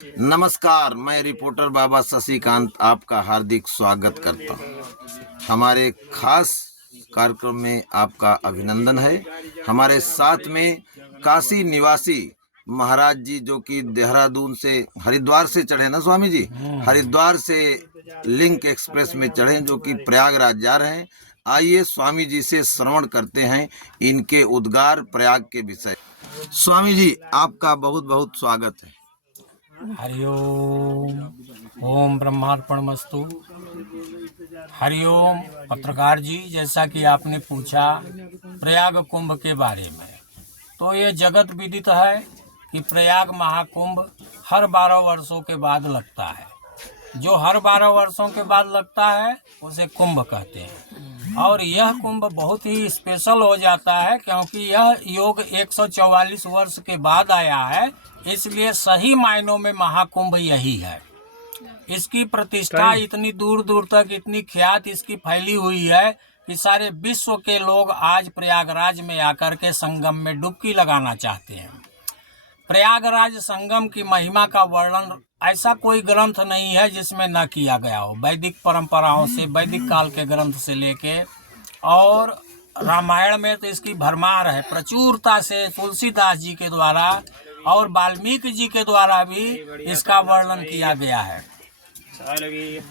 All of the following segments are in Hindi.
नमस्कार, मैं रिपोर्टर बाबा शशिकांत आपका हार्दिक स्वागत करता हूं। हमारे खास कार्यक्रम में आपका अभिनंदन है। हमारे साथ में काशी निवासी महाराज जी, जो कि देहरादून से हरिद्वार से चढ़े ना स्वामी जी, हरिद्वार से लिंक एक्सप्रेस में चढ़े, जो कि प्रयागराज जा रहे हैं। आइए स्वामी जी से श्रवण करते हैं इनके उद्गार प्रयाग के विषय। स्वामी जी, आपका बहुत बहुत स्वागत है। हरिओम। ओम ब्रह्मार्पणमस्तु। हरिओम। पत्रकार जी, जैसा कि आपने पूछा प्रयाग कुंभ के बारे में, तो ये जगत विदित है कि प्रयाग महाकुंभ हर 12 वर्षों के बाद लगता है। जो हर 12 वर्षों के बाद लगता है उसे कुंभ कहते हैं। और यह कुंभ बहुत ही स्पेशल हो जाता है क्योंकि यह योग 144 वर्ष के बाद आया है, इसलिए सही मायनों में महाकुंभ यही है। इसकी प्रतिष्ठा इतनी दूर दूर तक, इतनी ख्यात इसकी फैली हुई है कि सारे विश्व के लोग आज प्रयागराज में आकर के संगम में डुबकी लगाना चाहते हैं। प्रयागराज संगम की महिमा का वर्णन ऐसा कोई ग्रंथ नहीं है जिसमें न किया गया हो। वैदिक परंपराओं से, वैदिक काल के ग्रंथ से लेके और रामायण में तो इसकी भरमार है प्रचुरता से। तुलसीदास जी के द्वारा और वाल्मीकि जी के द्वारा भी इसका वर्णन किया गया है।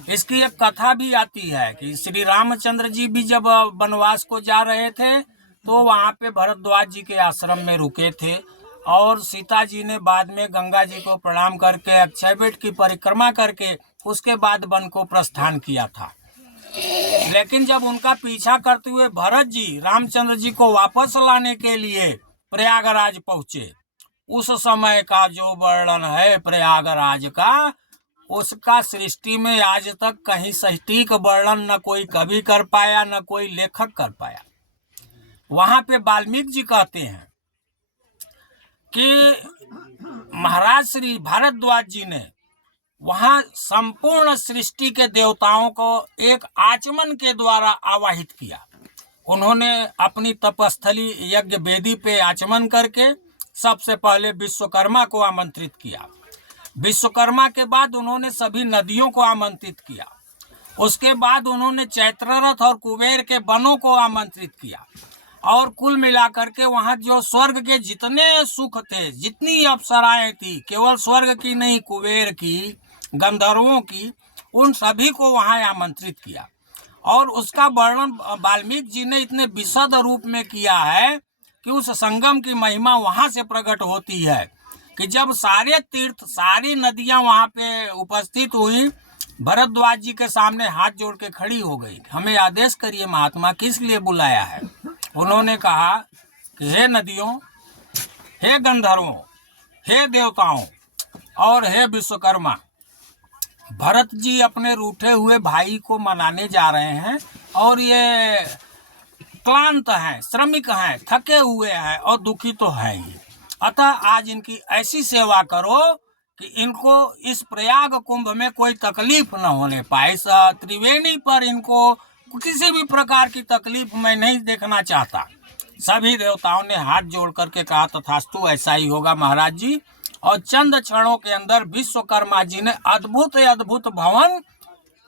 इसकी एक कथा भी आती है कि श्री रामचंद्र जी भी जब वनवास को जा रहे थे तो वहाँ पे भरद्वाज जी के आश्रम में रुके थे और सीता जी ने बाद में गंगा जी को प्रणाम करके अक्षयवट की परिक्रमा करके उसके बाद वन को प्रस्थान किया था। लेकिन जब उनका पीछा करते हुए भरत जी रामचंद्र जी को वापस लाने के लिए प्रयागराज पहुंचे, उस समय का जो वर्णन है प्रयागराज का, उसका सृष्टि में आज तक कहीं सटीक वर्णन न कोई कवि कर पाया, न कोई लेखक कर पाया। वहां पे वाल्मीकि जी कहते हैं कि महाराज श्री भारद्वाज जी ने वहां संपूर्ण सृष्टि के देवताओं को एक आचमन के द्वारा आवाहित किया। उन्होंने अपनी तपस्थली यज्ञ वेदी पे आचमन करके सबसे पहले विश्वकर्मा को आमंत्रित किया। विश्वकर्मा के बाद उन्होंने सभी नदियों को आमंत्रित किया। उसके बाद उन्होंने चैत्ररथ और कुबेर के वनों को आमंत्रित किया। और कुल मिलाकर के वहाँ जो स्वर्ग के जितने सुख थे, जितनी अप्सराएं थी, केवल स्वर्ग की नहीं, कुबेर की, गंधर्वों की, उन सभी को वहाँ आमंत्रित किया। और उसका वर्णन वाल्मीकि जी ने इतने विशद रूप में किया है कि उस संगम की महिमा वहाँ से प्रकट होती है कि जब सारे तीर्थ, सारी नदियाँ वहाँ पे उपस्थित हुई, भरद्वाज जी के सामने हाथ जोड़ के खड़ी हो गई। हमें आदेश करिए महात्मा, किस लिए बुलाया है? उन्होंने कहा कि हे नदियों, हे गंधर्वों, हे देवताओं और हे विश्वकर्मा, भरत जी अपने रूठे हुए भाई को मनाने जा रहे हैं और ये क्लांत हैं, श्रमिक हैं, थके हुए हैं और दुखी तो हैं ही। अतः आज इनकी ऐसी सेवा करो कि इनको इस प्रयाग कुंभ में कोई तकलीफ न होने पाए। इस त्रिवेणी पर इनको किसी भी प्रकार की तकलीफ मैं नहीं देखना चाहता। सभी देवताओं ने हाथ जोड़ करके कहा तथास्तु, ऐसा ही होगा महाराज जी। और चंद क्षणों के अंदर विश्वकर्मा जी ने अद्भुत भवन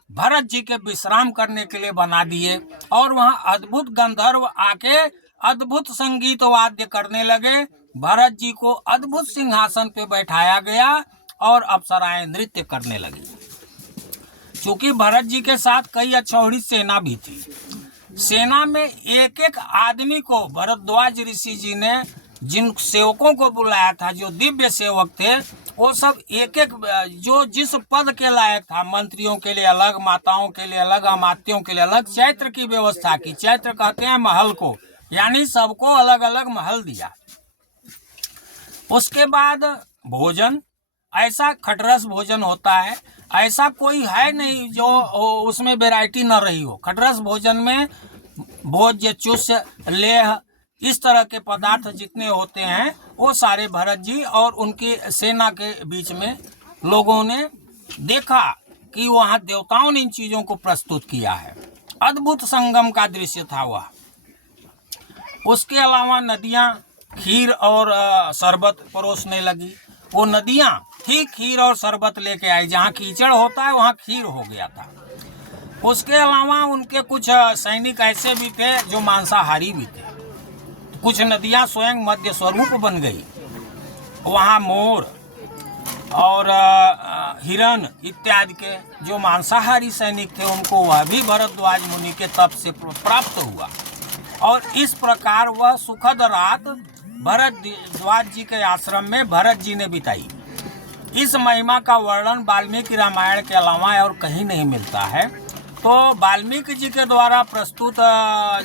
भरत जी के विश्राम करने के लिए बना दिए और वहाँ अद्भुत गंधर्व आके अद्भुत संगीत वाद्य करने लगे। भरत जी को अद्भुत सिंहासन पे बैठाया गया और अप्सराएं नृत्य करने लगी। चूंकि भरत जी के साथ कई अक्षौहिणी सेना भी थी, सेना में एक एक आदमी को भरद्वाज ऋषि जी ने जिन सेवकों को बुलाया था, जो दिव्य सेवक थे, वो सब एक एक जो जिस पद के लायक था, मंत्रियों के लिए अलग, माताओं के लिए अलग, अमात्यों के लिए अलग, चैत्र की व्यवस्था की। चैत्र कहते हैं महल को, यानी सबको अलग अलग महल दिया। उसके बाद भोजन, ऐसा खटरस भोजन होता है, ऐसा कोई है नहीं जो उसमें वैरायटी न रही हो। खटरस भोजन में भोज्य, चुष्य, लेह, इस तरह के पदार्थ जितने होते हैं वो सारे भरत जी और उनकी सेना के बीच में लोगों ने देखा कि वहाँ देवताओं ने इन चीज़ों को प्रस्तुत किया है। अद्भुत संगम का दृश्य था वह। उसके अलावा नदियाँ खीर और शरबत परोसने लगी। वो नदियाँ ठीक खीर और शरबत लेके आई। जहाँ कीचड़ होता है वहाँ खीर हो गया था। उसके अलावा उनके कुछ सैनिक ऐसे भी थे जो मांसाहारी भी थे। कुछ नदियाँ स्वयं मध्य स्वरूप बन गई। वहाँ मोर और हिरन इत्यादि के जो मांसाहारी सैनिक थे उनको वह भी भरद्वाज मुनि के तप से प्राप्त हुआ। और इस प्रकार वह सुखद रात भरद्वाज जी के आश्रम में भरत जी ने बिताई। इस महिमा का वर्णन वाल्मीकि रामायण के अलावा और कहीं नहीं मिलता है। तो वाल्मीकि जी के द्वारा प्रस्तुत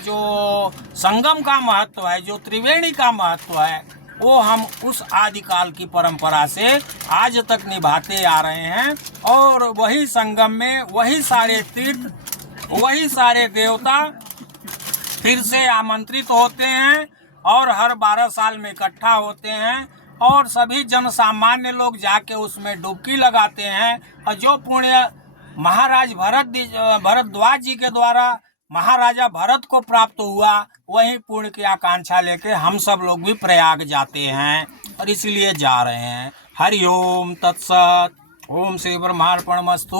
जो संगम का महत्व है, जो त्रिवेणी का महत्व है, वो हम उस आदिकाल की परंपरा से आज तक निभाते आ रहे हैं। और वही संगम में वही सारे तीर्थ, वही सारे देवता फिर से आमंत्रित होते हैं और हर 12 साल में इकट्ठा होते हैं और सभी जन सामान्य लोग जाके उसमें डुबकी लगाते हैं। और जो पुण्य महाराज भरद्वाज जी के द्वारा महाराजा भरत को प्राप्त हुआ, वही पुण्य की आकांक्षा लेके हम सब लोग भी प्रयाग जाते हैं और इसलिए जा रहे हैं। हरि ओम तत्सत। ओम श्री ब्रह्मार्पणमस्तु।